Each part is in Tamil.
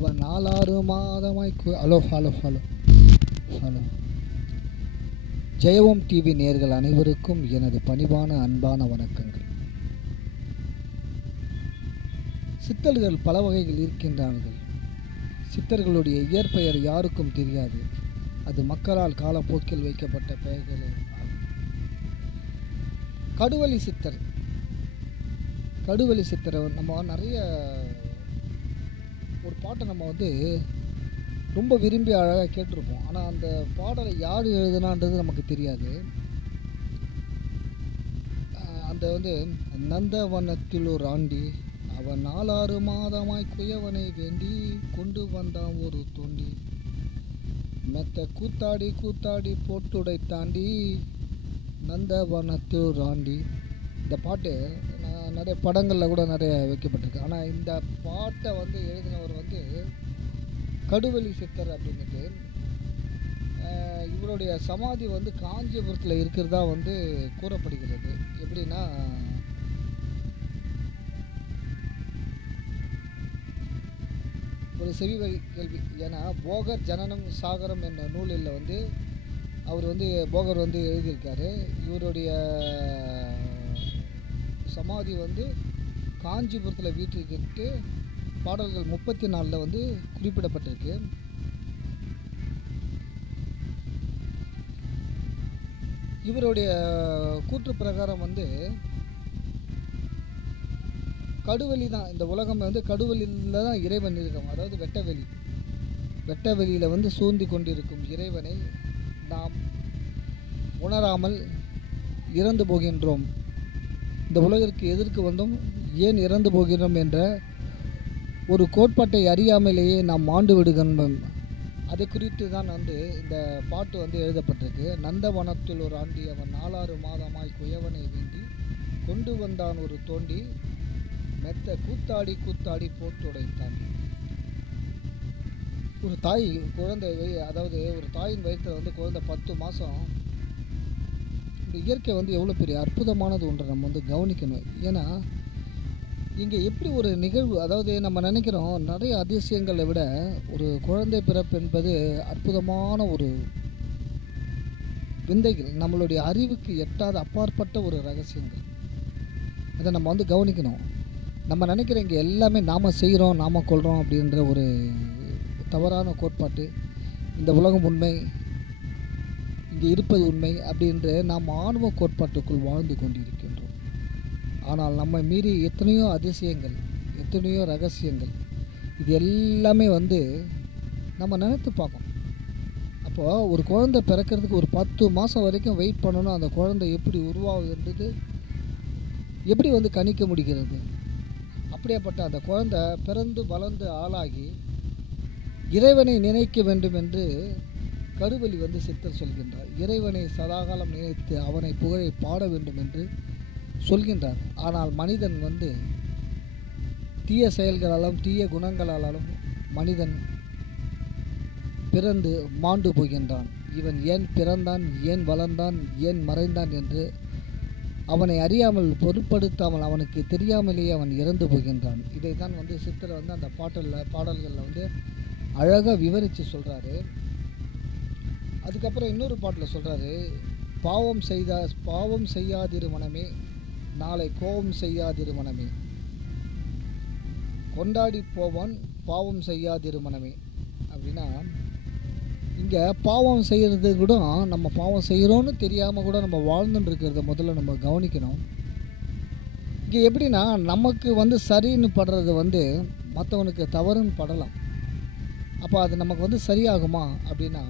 அவன் 4-6 மாதமாய் ஹலோ ஹலோ ஹலோ ஹலோ ஜெயவோம் டிவி நேயர்கள் அனைவருக்கும் எனது பணிவான அன்பான வணக்கங்கள். சித்தர்கள் பல வகைகள் இருக்கின்றார்கள். சித்தர்களுடைய இயற்பெயர் யாருக்கும் தெரியாது. அது மக்களால் காலப்போக்கில் வைக்கப்பட்ட பெயர்களே. கடுவெளி சித்தரை நம்ம நிறைய ஒரு பாட்டை நம்ம ரொம்ப விரும்பி அழகாக கேட்டிருப்போம். ஆனால் அந்த பாடலை யார் எழுதுனான்றது நமக்கு தெரியாது. அந்த நந்தவனத்தில் ஒரு ஆண்டி அவன் 4-6 மாதமாய் குயவனை வேண்டி கொண்டு வந்தான் ஒரு தோண்டி மெத்த கூத்தாடி போட்டுடை தாண்டி நந்தவனத்தில் ஒரு ஆண்டி. இந்த பாட்டு நிறைய படங்களில் கூட நிறைய வைக்கப்பட்டிருக்கு. ஆனால் இந்த பாட்டை எழுதினவர் கடுவெளி சித்தர் அப்படின்ட்டு. இவருடைய சமாதி காஞ்சிபுரத்தில் இருக்கிறதா கூறப்படுகிறது. எப்படின்னா, ஒரு செவிவழி கேள்வி. ஏன்னா போகர் ஜனனம் சாகரம் என்ற நூலில் அவர் போகர் எழுதியிருக்காரு. இவருடைய சமாதி காஞ்சிபுரத்தில் வீட்டிற்கு பாடல்கள் 34 குறிப்பிடப்பட்டிருக்கு. இவருடைய கூற்று பிரகாரம் கடுவெளி தான் இந்த உலகம். கடுவெளியில் தான் இறைவன் இருக்கும். அதாவது வெட்டவெளியில் சூழ்ந்து கொண்டிருக்கும் இறைவனை நாம் உணராமல் இறந்து போகின்றோம். இந்த உலகிற்கு எதற்கு வந்தோம், ஏன் இறந்து போகிறோம் என்ற ஒரு கோட்பாட்டை அறியாமலேயே நாம் மாண்டு விடுகின்றோம். அதை குறித்து தான் இந்த பாட்டு எழுதப்பட்டிருக்கு. நந்தவனத்தில் ஒரு ஆண்டி அவன் 4-6 மாதமாய் குயவனை வேண்டி கொண்டு வந்தான் ஒரு தோண்டி மெத்த கூத்தாடி போட்டுடைத்தான். ஒரு தாய் குழந்தை, அதாவது ஒரு தாயின் வயிற்றில் குழந்தை 10 மாதம். இந்த இயற்கை எவ்வளோ பெரிய அற்புதமானது ஒன்று நம்ம கவனிக்கணும். ஏன்னா இங்கே எப்படி ஒரு நிகழ்வு, அதாவது நம்ம நினைக்கிறோம் நிறைய அதிசயங்களை விட ஒரு குழந்தை பிறப்பு என்பது அற்புதமான ஒரு விந்தைகள், நம்மளுடைய அறிவுக்கு எட்டாத அப்பாற்பட்ட ஒரு ரகசியங்கள். அதை நம்ம கவனிக்கணும். நம்ம நினைக்கிற இங்கே எல்லாமே நாம் செய்கிறோம், நாம் கொள்கிறோம் அப்படின்ற ஒரு தவறான கோட்பாட்டு. இந்த உலகம் உண்மை, இங்கே இருப்பது உண்மை அப்படின்ற நாம் ஆணவ கோட்பாட்டுக்குள் வாழ்ந்து கொண்டிருக்கின்றோம். ஆனால் நம்ம மீறி எத்தனையோ அதிசயங்கள், எத்தனையோ ரகசியங்கள், இது எல்லாமே நம்ம நினைத்து பார்க்கணும். அப்போது ஒரு குழந்தை பிறக்கிறதுக்கு ஒரு 10 மாதம் வரைக்கும் வெயிட் பண்ணணும். அந்த குழந்தை எப்படி உருவாகுதுன்றது எப்படி கணிக்க முடிகிறது? அப்படியேப்பட்ட அந்த குழந்தை பிறந்து வளர்ந்து ஆளாகி இறைவனை நினைக்க வேண்டும் என்று கடுவெளி சித்தர் சொல்கின்றார். இறைவனை சதாகாலம் நினைத்து அவனை புகழை பாட வேண்டும் என்று சொல்கின்றார். ஆனால் மனிதன் தீய செயல்களாலும் தீய குணங்களாலும் மனிதன் பிறந்து மாண்டு போகின்றான். இவன் ஏன் பிறந்தான், ஏன் வளர்ந்தான், ஏன் மறைந்தான் என்று அவனை அறியாமல் பொருட்படுத்தாமல் அவனுக்கு தெரியாமலேயே அவன் இறந்து போகின்றான். இதை தான் சித்தர் அந்த பாடல்களில் அழகாக விவரித்து சொல்கிறாரு. அதுக்கப்புறம் இன்னொரு பாட்டில் சொல்கிறாரு, பாவம் செய்யாதிரு மனமே, நாளை கோபம் செய்யாதிரு மனமே, கொண்டாடி போவான் பாவம் செய்யாதிரு மனமே. அப்படின்னா இங்கே பாவம் செய்கிறது கூட நம்ம பாவம் செய்கிறோன்னு தெரியாமல் கூட நம்ம வாழ்ந்துட்டு இருக்கிறத முதல்ல நம்ம கவனிக்கணும். இங்கே எப்படின்னா நமக்கு சரின்னு படுறது மற்றவனுக்கு தவறுன்னு படலாம். அப்போ அது நமக்கு சரியாகுமா அப்படின்னா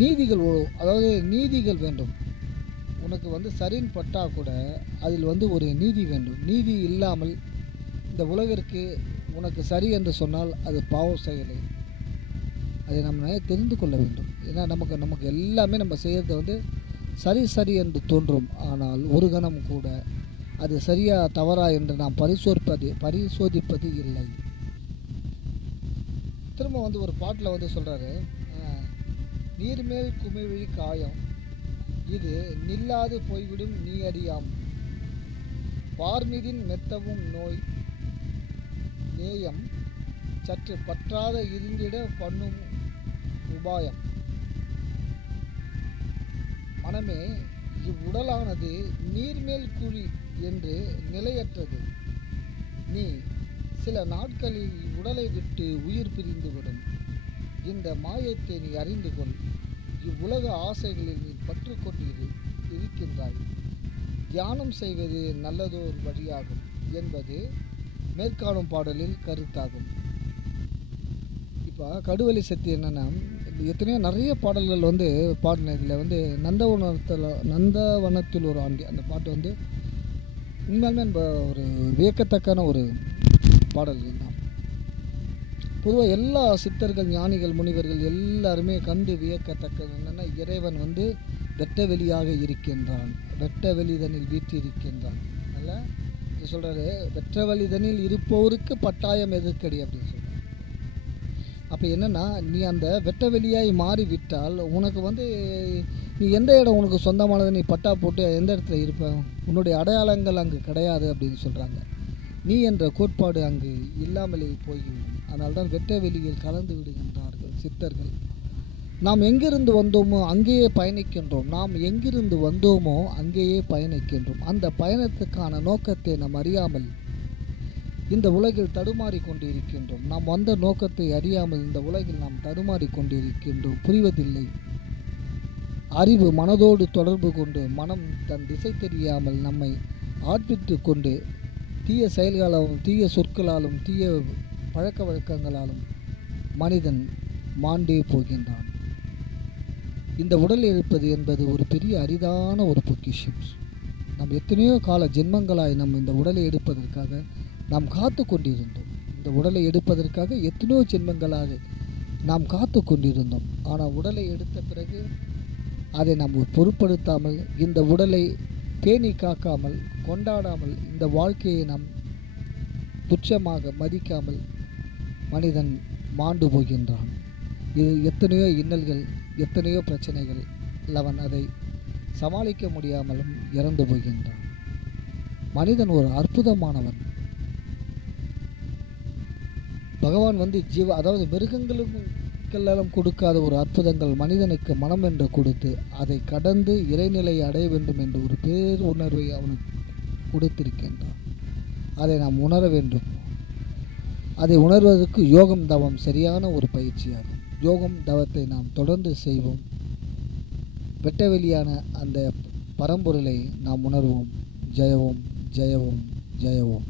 நீதிகள் வேண்டும். உனக்கு சரின்னு பட்டால் கூட அதில் ஒரு நீதி வேண்டும். நீதி இல்லாமல் இந்த உலகிற்கு உனக்கு சரி என்று சொன்னால் அது பாவம் செயலை. அதை நம்ம தெரிந்து கொள்ள வேண்டும். ஏன்னா நமக்கு எல்லாமே நம்ம செய்கிறது சரி என்று தோன்றும். ஆனால் ஒரு கணம் கூட அது சரியா தவறா என்று நாம் பரிசோதிப்பது இல்லை. திரும்ப ஒரு பாட்டில் சொல்கிறாரு, நீர்மேல் குமிழி காயம் இது நில்லாது போய்விடும் நீ அறியாம், பார்மிதின் மெத்தவும் நோய் நேயம் சற்று பற்றாத இருந்திட பண்ணும் உபாயம். மனமே, இவ்வுடலானது நீர்மேல் குழி என்று நிலையற்றது. நீ சில நாட்களில் இவ்வுடலை விட்டு உயிர் பிரிந்துவிடும். இந்த மாயத்தை நீ அறிந்து கொள். இவ்வுலக ஆசைகளில் நீ பற்று கொண்டு இருக்கின்றாய். தியானம் செய்வது நல்லதோர் வழியாகும் என்பது மேற்காணும் பாடலில் கருத்தாகும். இப்போ கடுவெளி சக்தி என்னென்னா, எத்தனையோ நிறைய பாடல்கள் வந்து பாடினதில் நந்தவனத்தில் ஒரு ஆண்டி அந்த பாட்டு வந்து உண்மையாலுமே ஒரு வியக்கத்தக்கான ஒரு பாடல்கள் தான். பொதுவாக எல்லா சித்தர்கள், ஞானிகள், முனிவர்கள் எல்லாருமே கண்டு வியக்கத்தக்கது என்னென்னா, இறைவன் வந்து வெட்ட வெளியாக இருக்கின்றான், வெட்ட வெளிதனில் வீற்றிருக்கின்றான். அதில் இது சொல்கிறாரு, வெட்ட வெளிதனில் இருப்பவருக்கு பட்டாயம் எதிர்க்கடி அப்படின்னு சொல்கிறார். அப்போ என்னென்னா, நீ அந்த வெட்ட வெளியாய் மாறிவிட்டால் உனக்கு வந்து நீ எந்த இடம் உனக்கு சொந்தமானது, நீ பட்டா போட்டு எந்த இடத்துல இருப்ப, உன்னுடைய அடையாளங்கள் அங்கு கிடையாது அப்படின்னு சொல்கிறாங்க. நீ என்ற கோட்பாடு அங்கு இல்லாமலே போய்விடும். அதனால்தான் வெட்ட வெளியில் கலந்து விடுகின்றார்கள் சித்தர்கள். நாம் எங்கிருந்து வந்தோமோ அங்கேயே பயணிக்கின்றோம், நாம் எங்கிருந்து வந்தோமோ அங்கேயே பயணிக்கின்றோம். அந்த பயணத்துக்கான நோக்கத்தை நாம் அறியாமல் இந்த உலகில் தடுமாறி கொண்டிருக்கின்றோம். நாம் வந்த நோக்கத்தை அறியாமல் இந்த உலகில் நாம் தடுமாறி கொண்டிருக்கின்றோம், புரிவதில்லை. அறிவு மனதோடு தொடர்பு கொண்டு மனம் தன் திசை தெரியாமல் நம்மை ஆட்பித்து கொண்டு தீய செயல்களாலும் தீய சொற்களாலும் தீய பழக்க வழக்கங்களாலும் மனிதன் மாண்டே போகின்றான். இந்த உடல் இருப்பது என்பது ஒரு பெரிய அரிதான ஒரு பொக்கிஷம். நாம் எத்தனையோ கால ஜென்மங்களாய் நம்ம இந்த உடலை எடுப்பதற்காக நாம் காத்து கொண்டிருந்தோம். இந்த உடலை எடுப்பதற்காக எத்தனையோ ஜென்மங்களாக நாம் காத்து கொண்டிருந்தோம். ஆனால் உடலை எடுத்த பிறகு அதை நாம் பொருட்படுத்தாமல், இந்த உடலை பேணி காக்காமல், கொண்டாடாமல், இந்த வாழ்க்கையை நாம் துச்சமாக மதிக்காமல் மனிதன் மாண்டு போகின்றான். இது எத்தனையோ இன்னல்கள், எத்தனையோ பிரச்சனைகள், அவன் அதை சமாளிக்க முடியாமலும் இறந்து போகின்றான். மனிதன் ஒரு அற்புதமானவன். பகவான் வந்து அதாவது மிருகங்களுக்கெல்லாம் கொடுக்காத ஒரு அற்புதங்கள் மனிதனுக்கு மனம் என்று கொடுத்து அதை கடந்து இறைநிலையை அடைய வேண்டும் என்ற ஒரு பேர் உணர்வை அவனுக்கு கொடுத்திருக்கின்றான். அதை நாம் உணர வேண்டும். அதை உணர்வதற்கு யோகம் தவம் சரியான ஒரு பயிற்சியாகும். யோகம் தவத்தை நாம் தொடர்ந்து செய்வோம். வெட்டவெளியான அந்த பரம்பொருளை நாம் உணர்வோம். ஜெயவோம், ஜெயவோம், ஜெயவோம்.